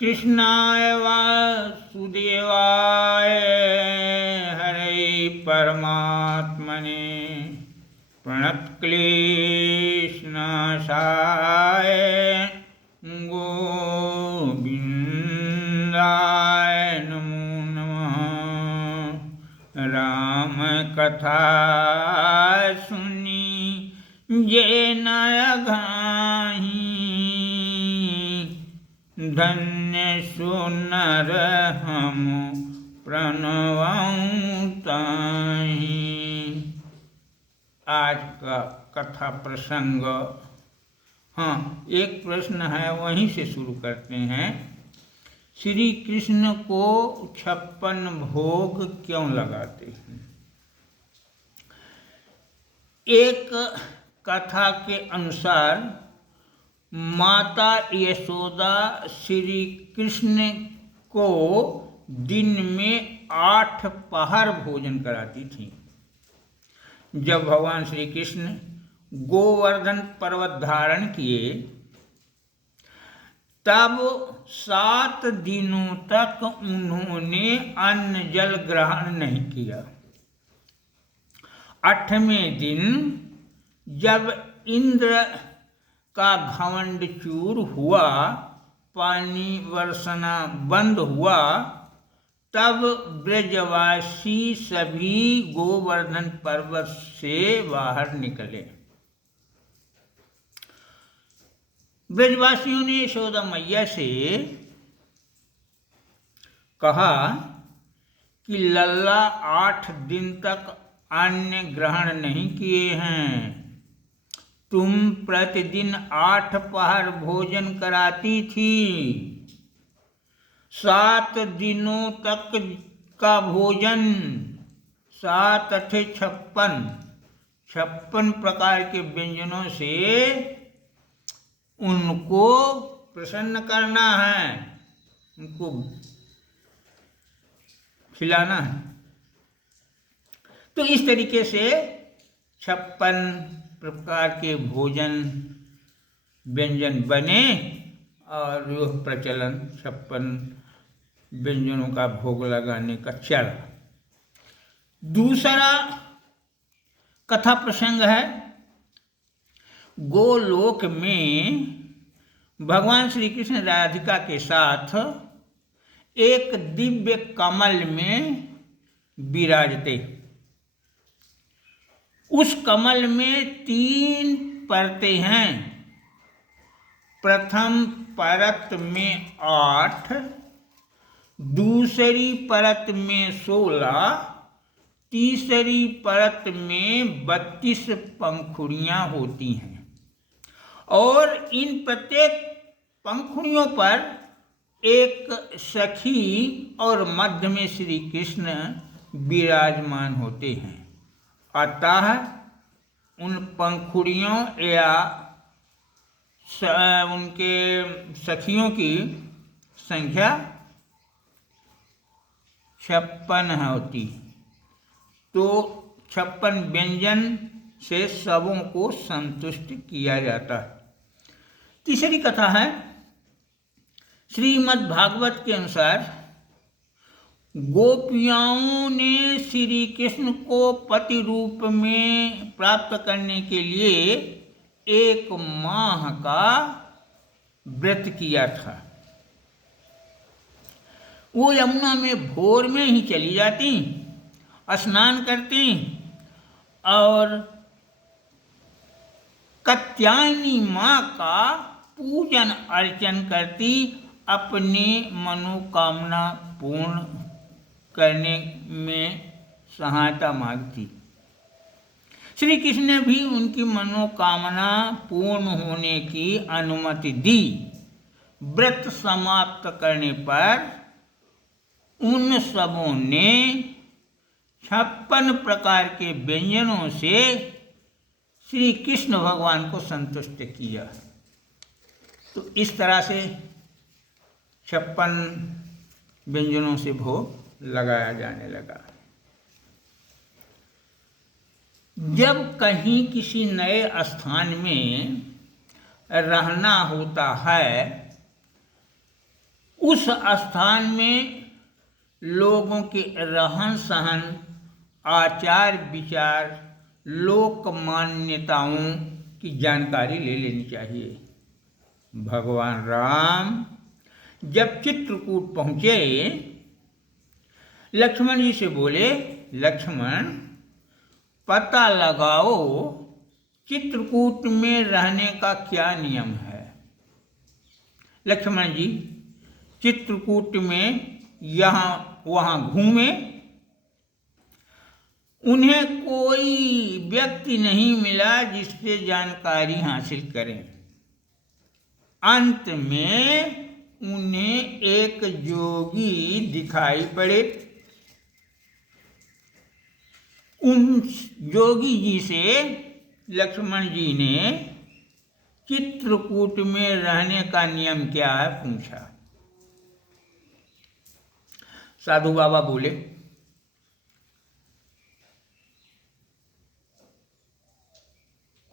कृष्णाय वासुदेवाय हरे परमात्मने प्रणतक्लेशनाशाय गोविन्दाय नमो नमः। राम कथा सुनी जे नय घाही, धन्य सुनर हम प्रणवं ताहि। आज का कथा प्रसंग, हाँ एक प्रश्न है, वहीं से शुरू करते हैं। श्री कृष्ण को 56 भोग क्यों लगाते हैं? एक कथा के अनुसार माता यशोदा श्री कृष्ण को दिन में 8 पहर भोजन कराती थी। जब भगवान श्री कृष्ण गोवर्धन पर्वत धारण किए तब 7 दिनों तक उन्होंने अन्न जल ग्रहण नहीं किया। 8वें दिन जब इंद्र का घमंड चूर हुआ, पानी बरसना बंद हुआ, तब ब्रजवासी सभी गोवर्धन पर्वत से बाहर निकले। ब्रजवासियों ने यशोदा मैया से कहा कि लल्ला 8 दिन तक अन्न ग्रहण नहीं किए हैं, तुम प्रतिदिन 8 पहर भोजन कराती थी। 7 दिनों तक का भोजन, 7 अठे 56 प्रकार के व्यंजनों से उनको प्रसन्न करना है, उनको खिलाना है। तो इस तरीके से 56 प्रकार के भोजन व्यंजन बने और यह प्रचलन 56 व्यंजनों का भोग लगाने का चला। दूसरा कथा प्रसंग है, गोलोक में भगवान श्री कृष्ण राधिका के साथ एक दिव्य कमल में विराजते। उस कमल में 3 परतें हैं। प्रथम परत में 8, दूसरी परत में 16, तीसरी परत में 32 पंखुड़ियां होती हैं और इन प्रत्येक पंखुड़ियों पर एक सखी और मध्य में श्री कृष्ण विराजमान होते हैं। अतः उन पंखुड़ियों या उनके सखियों की संख्या 56 होती। तो 56 व्यंजन से सबों को संतुष्ट किया जाता है। तीसरी कथा है, श्रीमद् भागवत के अनुसार गोपियाओं ने श्री कृष्ण को पति रूप में प्राप्त करने के लिए 1 माह का व्रत किया था। वो यमुना में भोर में ही चली जाती, स्नान करती और कात्यायनी माँ का पूजन अर्चन करती, अपनी मनोकामना पूर्ण करने में सहायता मांगती। श्री कृष्ण ने भी उनकी मनोकामना पूर्ण होने की अनुमति दी। व्रत समाप्त करने पर उन सबों ने 56 प्रकार के व्यंजनों से श्री कृष्ण भगवान को संतुष्ट किया। तो इस तरह से 56 व्यंजनों से भोग लगाया जाने लगा। जब कहीं किसी नए स्थान में रहना होता है, उस स्थान में लोगों के रहन सहन, आचार विचार, लोक मान्यताओं की जानकारी ले लेनी चाहिए। भगवान राम जब चित्रकूट पहुंचे, लक्ष्मण जी से बोले, लक्ष्मण पता लगाओ चित्रकूट में रहने का क्या नियम है। लक्ष्मण जी चित्रकूट में यहाँ वहाँ घूमे, उन्हें कोई व्यक्ति नहीं मिला जिससे जानकारी हासिल करें। अंत में उन्हें एक जोगी दिखाई पड़े। उन जोगी जी से लक्ष्मण जी ने चित्रकूट में रहने का नियम क्या है पूछा। साधु बाबा बोले,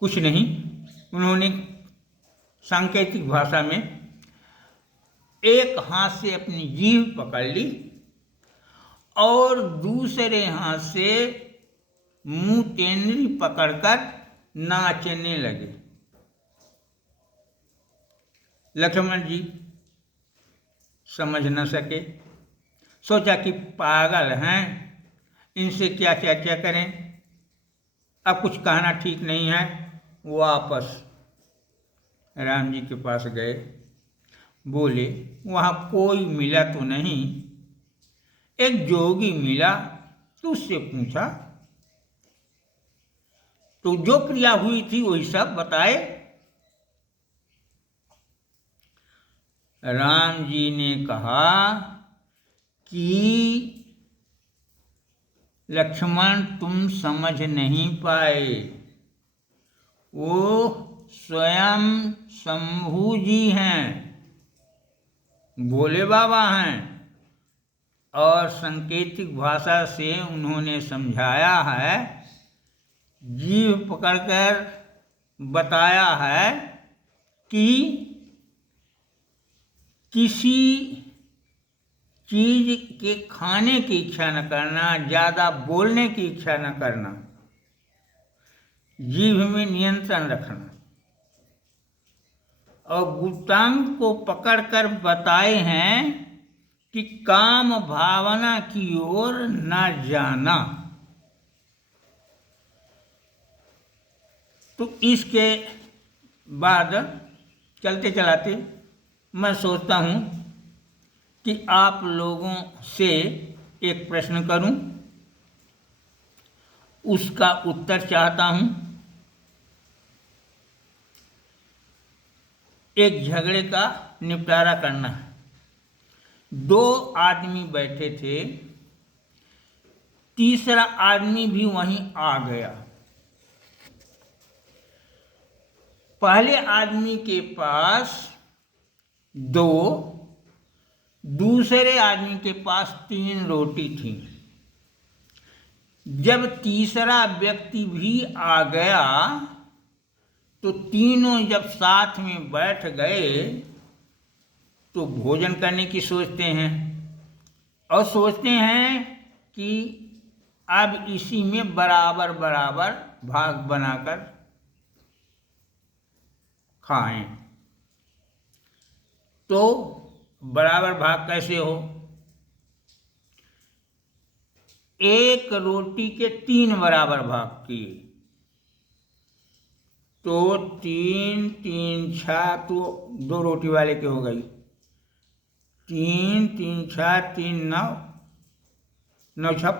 कुछ नहीं। उन्होंने सांकेतिक भाषा में एक हाथ से अपनी जीभ पकड़ ली और दूसरे हाथ से मुंह तेंदुली पकड़कर नाचने लगे। लक्ष्मण जी समझ न सके, सोचा कि पागल हैं, इनसे क्या चर्चा करें, अब कुछ कहना ठीक नहीं है। वापस राम जी के पास गए, बोले वहाँ कोई मिला तो नहीं। एक जोगी मिला तो उससे पूछा, तो जो क्रिया हुई थी वही सब बताए। राम जी ने कहा कि लक्ष्मण तुम समझ नहीं पाए, वो स्वयं शंभू जी हैं, भोले बाबा हैं। और सांकेतिक भाषा से उन्होंने समझाया है, जीभ पकड़कर बताया है कि किसी चीज के खाने की इच्छा न करना, ज़्यादा बोलने की इच्छा न करना, जीभ में नियंत्रण रखना, और गुप्तांग को पकड़कर बताए हैं कि काम भावना की ओर न जाना। तो इसके बाद चलते चलाते मैं सोचता हूँ कि आप लोगों से एक प्रश्न करूँ, उसका उत्तर चाहता हूँ। एक झगड़े का निपटारा करना है। दो आदमी बैठे थे, तीसरा आदमी भी वहीं आ गया। पहले आदमी के पास 2, दूसरे आदमी के पास 3 रोटी थी। जब तीसरा व्यक्ति भी आ गया तो तीनों जब साथ में बैठ गए तो भोजन करने की सोचते हैं, और सोचते हैं कि अब इसी में बराबर बराबर भाग बनाकर खाएं। तो बराबर भाग कैसे हो? एक रोटी के 3 बराबर भाग किए तो 3 3 6 तो 2 रोटी वाले के हो गई। 3 3 6 3 9 9 6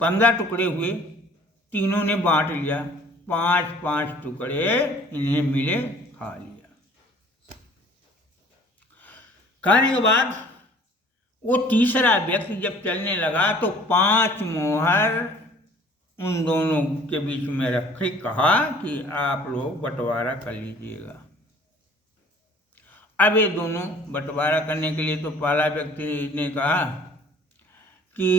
15 टुकड़े हुए, तीनों ने बांट लिया। 5 5 टुकड़े इन्हें मिले, खा लिया। खाने के बाद वो तीसरा व्यक्ति जब चलने लगा तो 5 मोहर उन दोनों के बीच में रखे, कहा कि आप लोग बंटवारा कर लीजिएगा। अब ये दोनों बंटवारा करने के लिए तो पहला व्यक्ति ने कहा कि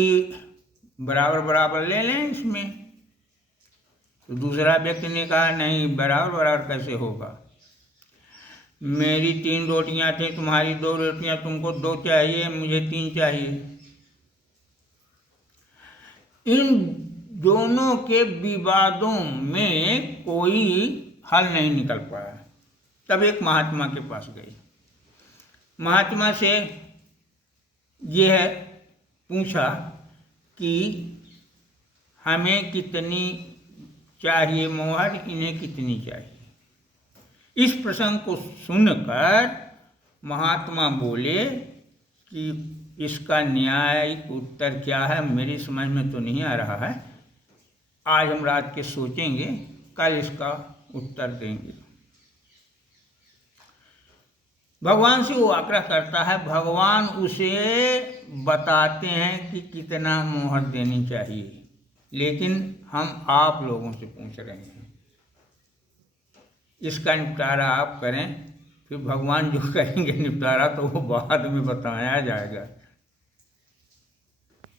बराबर बराबर ले लें इसमें, तो दूसरा व्यक्ति ने कहा नहीं, बराबर बराबर कैसे होगा। मेरी 3 रोटियां थी, तुम्हारी 2 रोटियां, तुमको 2 चाहिए, मुझे 3 चाहिए। इन दोनों के विवादों में कोई हल नहीं निकल पाया। तब एक महात्मा के पास गई, महात्मा से यह पूछा कि हमें कितनी चाहिए मोहर, इन्हें कितनी चाहिए। इस प्रसंग को सुनकर महात्मा बोले कि इसका न्यायिक उत्तर क्या है, मेरी समझ में तो नहीं आ रहा है। आज हम रात के सोचेंगे, कल इसका उत्तर देंगे। भगवान से वो आग्रह करता है, भगवान उसे बताते हैं कि कितना मोहर देनी चाहिए, लेकिन हम आप लोगों से पूछ रहे हैं। इसका निपटारा आप करें, फिर भगवान जो करेंगे निपटारा तो वो बाद में बताया जाएगा।